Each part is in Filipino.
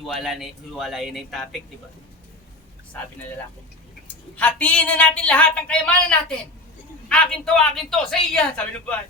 hiwalayan na yung topic, di ba? Sabi ng lalaki, hatiin na natin lahat ng kayamanan natin. Akin to, sa iya, sabi ng bahay.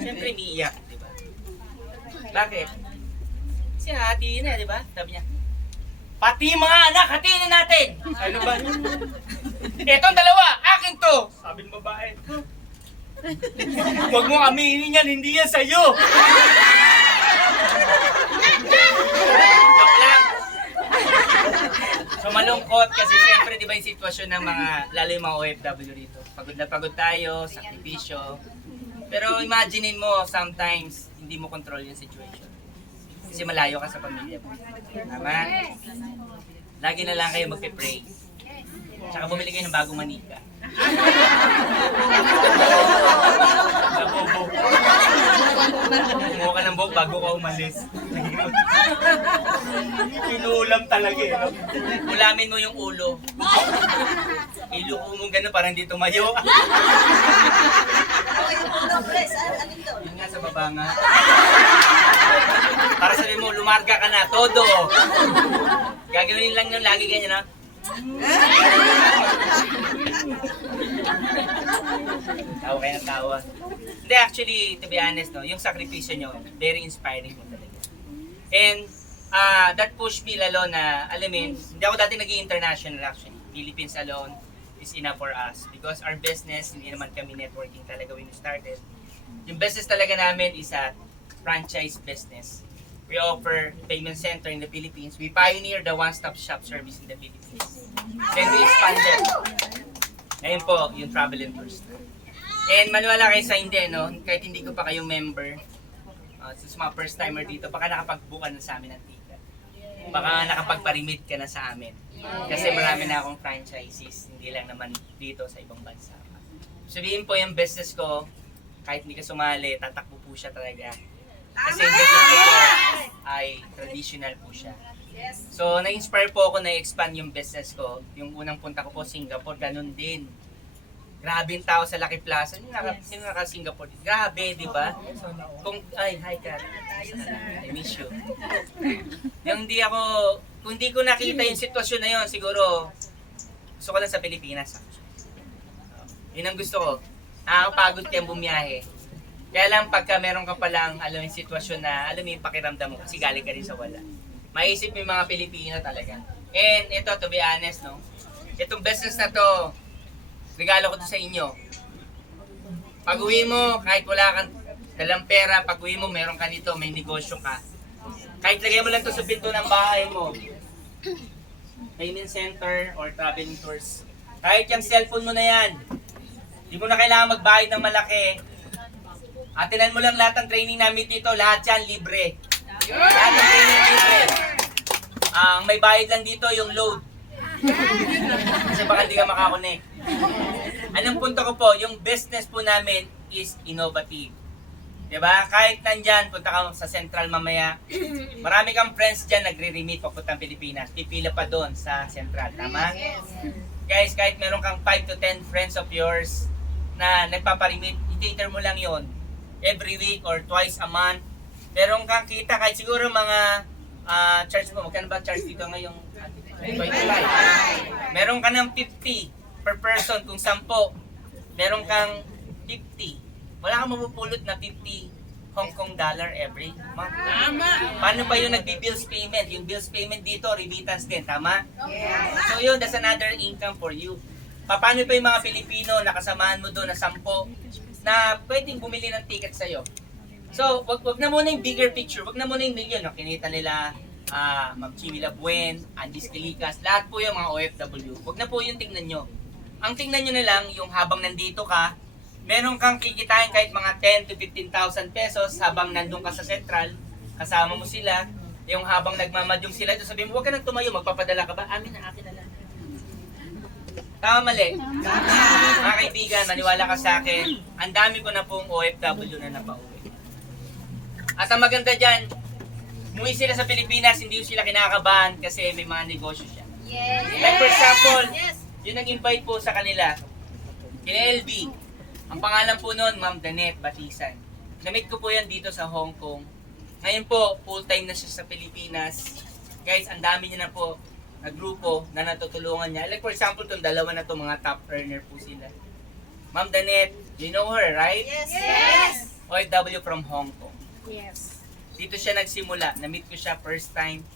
Siyempre, umiiyak, di ba? Bakit? Kasi hatiin na, di ba? Sabi niya, pati mga anak, hatiin na natin. Sabi ng bahay, etong dalawa, akin to. Sabi ng babae, huwag mo aminin yan, hindi yan sa'yo. Joke lang. So malungkot kasi siyempre di ba yung sitwasyon ng mga, lalo yung mga OFW rito. Pagod na pagod tayo, sakripisyo. Pero imaginein mo, sometimes hindi mo control yung situation. Kasi malayo ka sa pamilya mo. Tama? Lagi na lang kayo magpe-pray. Tsaka bumili kayo ng bagong manika. Kumuha ka ng buhok bago ka umalis. Pinuulam talaga eh. No? Ulamin mo yung ulo. Iluko mo gano'n parang hindi tumayo. Yun nga sa baba nga. Para sabihin mo, lumarga ka na, todo. Gagawin lang nun, lagi ganyan, no? Tawa kayo ng tawa. Hindi, actually, to be honest, no, yung sakripisyo nyo, very inspiring mo talaga. And that pushed me lalo na, alam mo yun, hindi ako dati naging international actually. Philippines alone is enough for us. Because our business, hindi naman kami networking talaga when we started. Yung business talaga namin is a franchise business. We offer payment center in the Philippines. We pioneered the one-stop shop service in the Philippines. Then we expanded. Ngayon po, yung travel and tours. And maniwala kayo sa hindi, no? Kahit hindi ko pa kayo member, sa mga first timer dito, baka nakapag-bookan na sa amin ng ticket. Baka nakapag-parimit ka na sa amin. Kasi marami na akong franchises, hindi lang naman dito sa ibang bansa. Sabihin po yung business ko, kahit hindi ka sumali, tatakbo po siya talaga. Kasi yung business ko ay traditional po siya. So, na-inspire po ako na i-expand yung business ko. Yung unang punta ko po Singapore, ganun din. Grabe yung tao sa Lucky Plaza. Sino naka-Singapore? Grabe, di ba? Ay, hi Kat. I miss you. Yung kung hindi ko nakita yung sitwasyon na yun, siguro, gusto ko lang sa Pilipinas. Yun ang gusto ko. Nakakapagod kayong bumiyahe. Kaya lang pagka meron ka palang, alam yung sitwasyon na, alam mo yung pakiramdam mo, kasi galing ka rin sa wala. Maisip mo yung mga Pilipino talaga. And ito, to be honest, no? Itong business na to, regalo ko to sa inyo. Pag uwi mo, kahit wala kang dalang pera, pag uwi mo, meron ka nito, may negosyo ka. Kahit lagay mo lang to sa pinto ng bahay mo, payment center or traveling tours. Kahit yung cellphone mo na yan, hindi mo na kailangan magbayad ng malaki. Atinan mo lang lahat ng training namin dito, lahat yan libre. Lahat ng training libre. Ang may bayad lang dito yung load. Kasi baka hindi ka makakonect. Anong punto ko po, yung business po namin is innovative. Diba? Kahit nandyan, punta ka sa Central mamaya, marami kang friends dyan nagre-remit papuntang Pilipinas. Pipila pa doon sa Central. Tama? Guys, kahit meron kang 5 to 10 friends of yours na nagpaparimit, i-cater mo lang yon every week or twice a month. Meron kang kita, kahit siguro mga charge mo. Magkano ba charge dito ngayong 25? Meron ka ng 50 per person. Kung 10, meron kang 50. Wala kang mapupulot na 50 Hong Kong dollar every month. Tama. Paano ba yung nagbi-bills payment? Yung bills payment dito, remittance din. Tama? Yeah. So yun, that's another income for you. Paano pa yung mga Pilipino na kasamahan mo doon na 10 na pwedeng bumili ng ticket sa'yo? So, wag na muna yung bigger picture. Wag na muna yung million. No? Kinita nila, Ma'am Chimi Labuen, Andy Skilikas, lahat po yung mga OFW. Wag na po yung tingnan nyo. Ang tingnan nyo na lang, yung habang nandito ka, meron kang kikitain kahit mga 10 to 15,000 pesos habang nandun ka sa Central, kasama mo sila, yung habang nagmamadyong sila, ito sabihin mo, huwag ka nang tumayo, magpapadala ka ba? Amin na, akin na lang. Tama mali? Mga kaibigan, maniwala ka sa akin, ang dami ko na pong OFW na napauwi. At ang maganda dyan, umuwi sila sa Pilipinas, hindi sila kinakabahan kasi may mga negosyo siya. Yes. Like for example, yung nag-invite po sa kanila, kina LB, ang pangalan po noon, Ma'am Danette Batisan. Namit ko po yan dito sa Hong Kong. Ngayon po, full-time na siya sa Pilipinas. Guys, ang dami niya na po na grupo na natutulungan niya. Like for example, itong dalawa na itong mga top earner po sila. Ma'am Danette, you know her, right? Yes! Yes! OFW from Hong Kong. Yes. Dito siya nagsimula. Na-meet ko siya first time.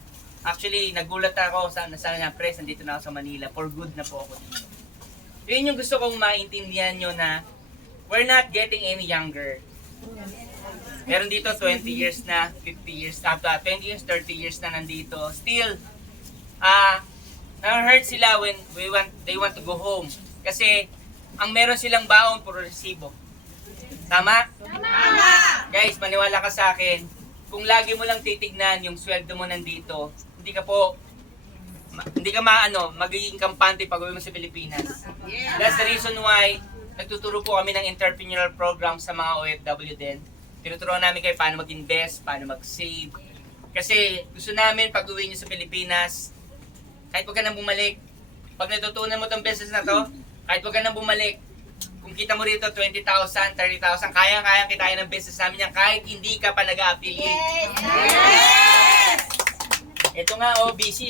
Actually, nagulat ako sa niya, press, nandito na ako sa Manila. For good na po ako dito. Yun yung gusto kong maintindihan nyo na we're not getting any younger. Meron dito 20 years na, 50 years, 20 years, 30 years na nandito. Still, na-hurt sila when they want to go home. Kasi, ang meron silang baon, puro resibo. Tama? Tama! Guys, maniwala ka sa akin, kung lagi mo lang titignan yung sweldo mo nandito, hindi ka magiging kampante pag uwi mo sa Pilipinas. That's the reason why nagtuturo po kami ng entrepreneurial program sa mga OFW din. Tinuturuan namin kayo paano mag-invest, paano mag-save. Kasi gusto namin pag uwi nyo sa Pilipinas, kahit wag ka nang bumalik, pag natutunan mo tong business na to, kahit wag ka nang bumalik, kung kita mo rito 20,000, 30,000, kaya-kaya kitain ng business namin yan kahit hindi ka pa nag-affiliate. Yes! Ito nga, busy,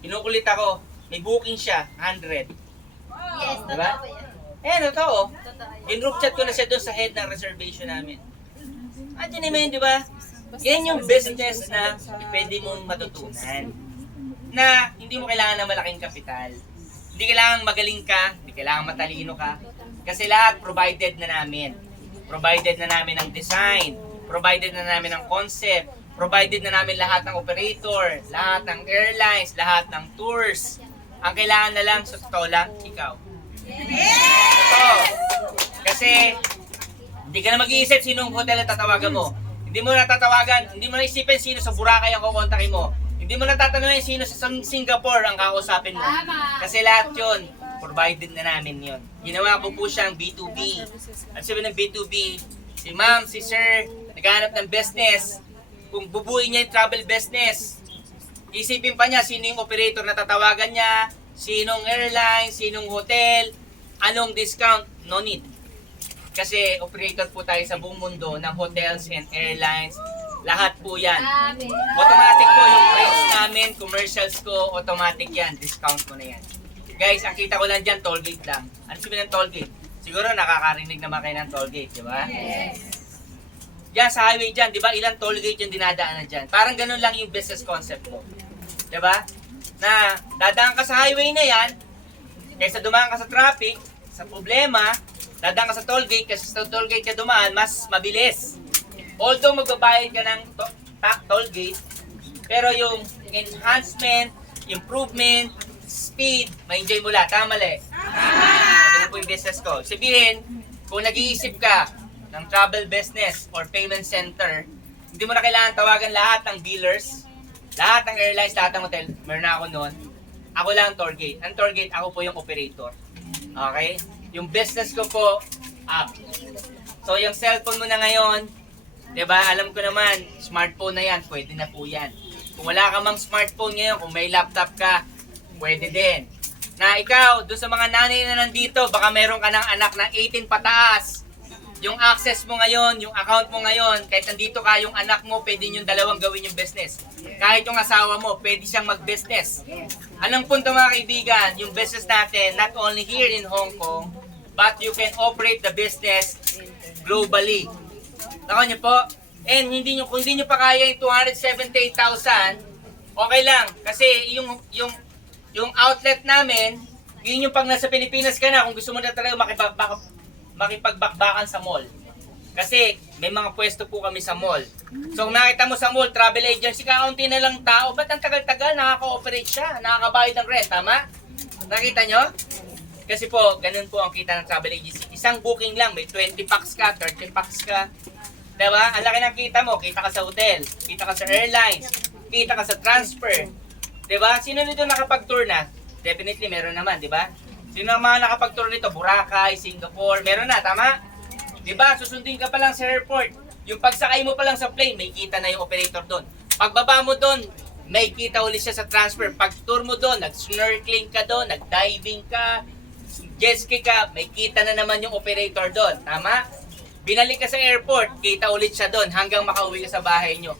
Kinukulit ako. May booking siya, 100. Yes, Diba? totoo yan. Totoo. Totoo yan. In-group chat ko na siya doon sa head ng reservation namin. Diyan naman, di ba? Yan yung business na pwede mong matutunan. Na hindi mo kailangan ng malaking kapital. Hindi kailangan magaling ka, hindi kailangan matalino ka. Kasi lahat provided na namin. Provided na namin ang design, provided na namin ang concept, provided na namin lahat ng operator, lahat ng airlines, lahat ng tours. Ang kailangan na lang, sa totoo lang, ikaw. Totoo. Kasi, hindi ka na mag-iisip sinong hotel na tatawagan mo. Hindi mo na tatawagan, hindi mo na isipin sino sa Boracay ang kukontakin mo. Hindi mo na tatanungin sino sa Singapore ang kakausapin mo. Kasi lahat yun, provided na namin yun. Ginawa ko po siyang B2B. At sabi ng B2B, si ma'am, si sir, naghahanap ng business. Kung bubuin niya yung travel business, isipin pa niya sino yung operator na tatawagan niya, sinong airline, sinong hotel, anong discount, no need. Kasi operator po tayo sa buong mundo ng hotels and airlines, lahat po yan. Automatic po yung rates namin, commercials ko, automatic yan, discount ko na yan. Guys, ang kita ko lang dyan, toll gate lang. Ano sabihin ng toll gate? Siguro nakakarinig naman kayo ng toll gate, di ba? Yes. Diyan sa highway dyan, di ba, ilang toll gate yung dinadaanan dyan. Parang ganun lang yung business concept ko. Di ba? Na dadaan ka sa highway na yan, kaysa dumaan ka sa traffic, sa problema, dadaan ka sa toll gate, kasi sa toll gate ka dumaan, mas mabilis. Although magbabayad ka ng toll gate, pero yung enhancement, improvement, speed, ma-enjoy mo lahat. Tama mali? Ito po yung business ko. Sabihin, kung nag-iisip ka ng travel business or payment center, hindi mo na kailangan tawagan lahat ng dealers, lahat ng airlines, lahat ng hotel. Meron na ako noon. Ako lang ang tour gate. Ang tour gate, ako po yung operator. Okay? Yung business ko po, app. So, yung cellphone mo na ngayon, diba, alam ko naman, smartphone na yan, pwede na po yan. Kung wala ka mang smartphone ngayon, kung may laptop ka, pwede din. Na ikaw, doon sa mga nanay na nandito, baka meron ka ng anak na 18 pataas. Yung access mo ngayon, yung account mo ngayon, kahit nandito ka, yung anak mo, pwede yung dalawang gawin yung business. Kahit yung asawa mo, pwede siyang mag-business. Anong punto mga kaibigan? Yung business natin, not only here in Hong Kong, but you can operate the business globally. Nako niyo po, and kung hindi nyo pa kaya yung 278,000, okay lang. Kasi yung outlet namin, yun yung pag nasa Pilipinas ka na, kung gusto mo na talaga makipagbakbakan sa mall. Kasi may mga pwesto po kami sa mall. So kung nakita mo sa mall, travel agency, kaunti na lang tao, ba't ang tagal-tagal nakaka-operate siya, nakakabayad ng rent, tama? Nakita nyo? Kasi po, ganun po ang kita ng travel agency. Isang booking lang, may 20 packs ka, 30 packs ka. Diba? Ang laki ng kita mo, kita ka sa hotel, kita ka sa airlines, kita ka sa transfer. Diba? Sino nito nakapag-tour na? Definitely meron naman, diba? Sino ang mga nakapag-tour nito? Boracay, Singapore, meron na, tama? Diba? Susundin ka pa lang sa airport. Yung pagsakay mo pa lang sa plane, may kita na yung operator doon. Pagbaba mo doon, may kita ulit siya sa transfer. Pag tour mo doon, nag-snorkeling ka doon, nag-diving ka, jet ski ka, may kita na naman yung operator doon, tama? binalik ka sa airport, kita ulit siya doon hanggang makauwi ka sa bahay nyo.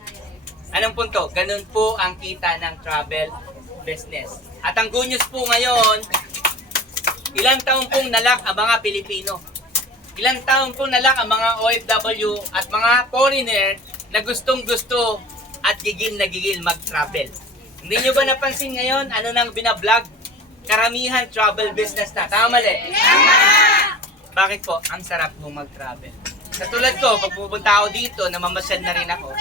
Anong punto? Ganun po ang kita ng travel business. At ang good news po ngayon, ilang taon pong nalak ang mga Pilipino. Ilang taon pong nalak ang mga OFW at mga foreigner na gustong gusto at gigil na gigil mag-travel. Hindi nyo ba napansin ngayon ano nang binablog? Karamihan travel business na. Tama mali? Bakit po? Ang sarap po mag-travel. Katulad ko, pag pupunta ako dito, namamasyal na rin ako.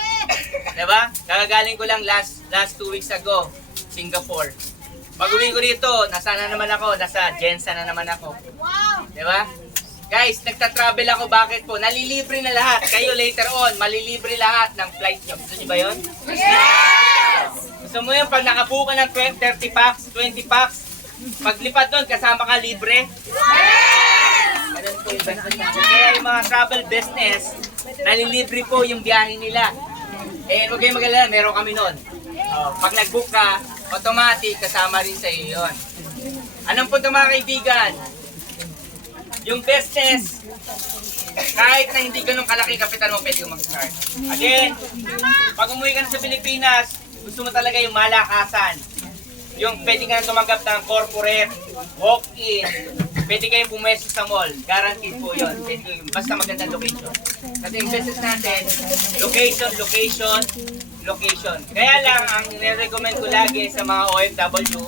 Diba? Kagagaling ko lang last 2 weeks ago, Singapore. Pag uwi ko dito, nasa na naman ako? Nasa Jensa na naman ako. Diba? Guys, nagta-travel ako. Bakit po? Nalilibre na lahat. Kayo later on, malilibre lahat ng flight nyo. Gusto nyo ba yun? Yes! Gusto mo yun, pag nakabuka ng 30 packs, 20 packs, paglipat doon, kasama ka libre? Ganun po yung business natin. Kaya yung mga travel business, nalilibre po yung biyahe nila. Eh, huwag kayong mag-alala, meron kami nun. Pag nag-book ka, automatic, kasama rin sa iyo yun. Anong punto mga kaibigan? Yung business, kahit na hindi ganun kalaki kapital mo, pwede yung mag-start. Again, pag umuwi ka na sa Pilipinas, gusto mo talaga yung malakasan. Yung pwede ka na tumanggap ng corporate, walk-in, pwede kayong pumwesto sa mall. Guaranteed po yun. Basta magandang location. Kasi yung business natin, location, location, location. Kaya lang, ang nire-recommend ko lagi sa mga OFW,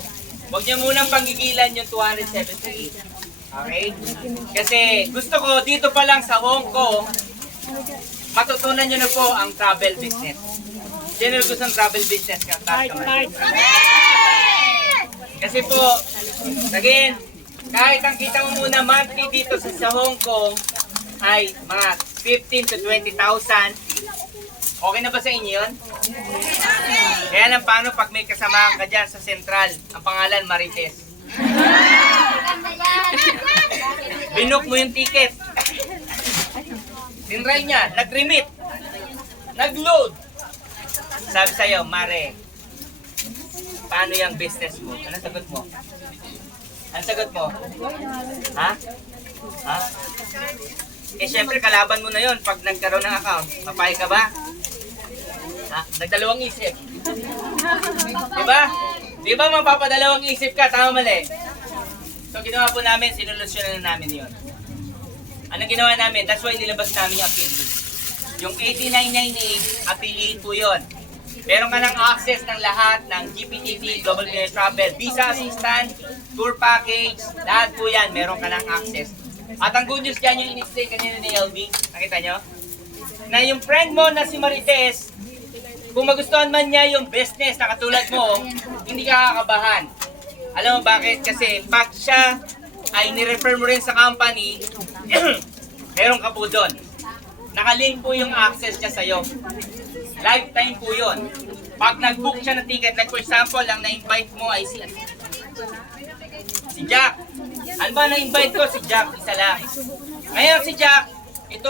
huwag niyo munang panggigilan yung 278. Okay? Kasi gusto ko, dito pa lang sa Hong Kong, matutunan nyo na po ang travel business. Sino gusto ng travel business? Kasi po, again, kahit ang kita mo muna monthly dito sa Hong Kong ay mga 15 to 20,000. Okay na ba sa inyo yun? Kaya lang paano pag may kasama ka dyan sa Central, ang pangalan Marites. Binook mo yung ticket. Tinry niya, nag-remit, nag-load. Sabi sa'yo, Mare, paano yung business mo? Anong sagot mo? Anong sagot mo? Ha? Ha? Eh syempre kalaban mo na yon pag nagkaroon ng account. Papayag ka ba? Ha? Nagdalawang isip. Diba? Diba mapapadalawang isip ka? Tama mali. So ginawa po namin, sinolusyonan na namin yon. Anong ginawa namin? That's why nilabas namin yung affiliate. Yung 8998, affiliate po yon. Meron ka ng access ng lahat ng GPTV, Global Business Travel, Visa Assistant, Tour Package, lahat po yan, meron ka ng access. At ang good news dyan, yung in-explain kanina ni LB, nakita nyo? Na yung friend mo na si Marites, kung magustuhan man niya yung business na katulad mo, hindi ka kakabahan. Alam mo bakit? Kasi pag siya ay nirefer mo rin sa company, meron ka po doon. Nakalink po yung access niya sa'yo. Lifetime po yun. Pag nag-book siya ng ticket, like for example, ang na-invite mo ay si Jack. Ano ba na-invite ko? Si Jack, isa lang. Ngayon si Jack, ito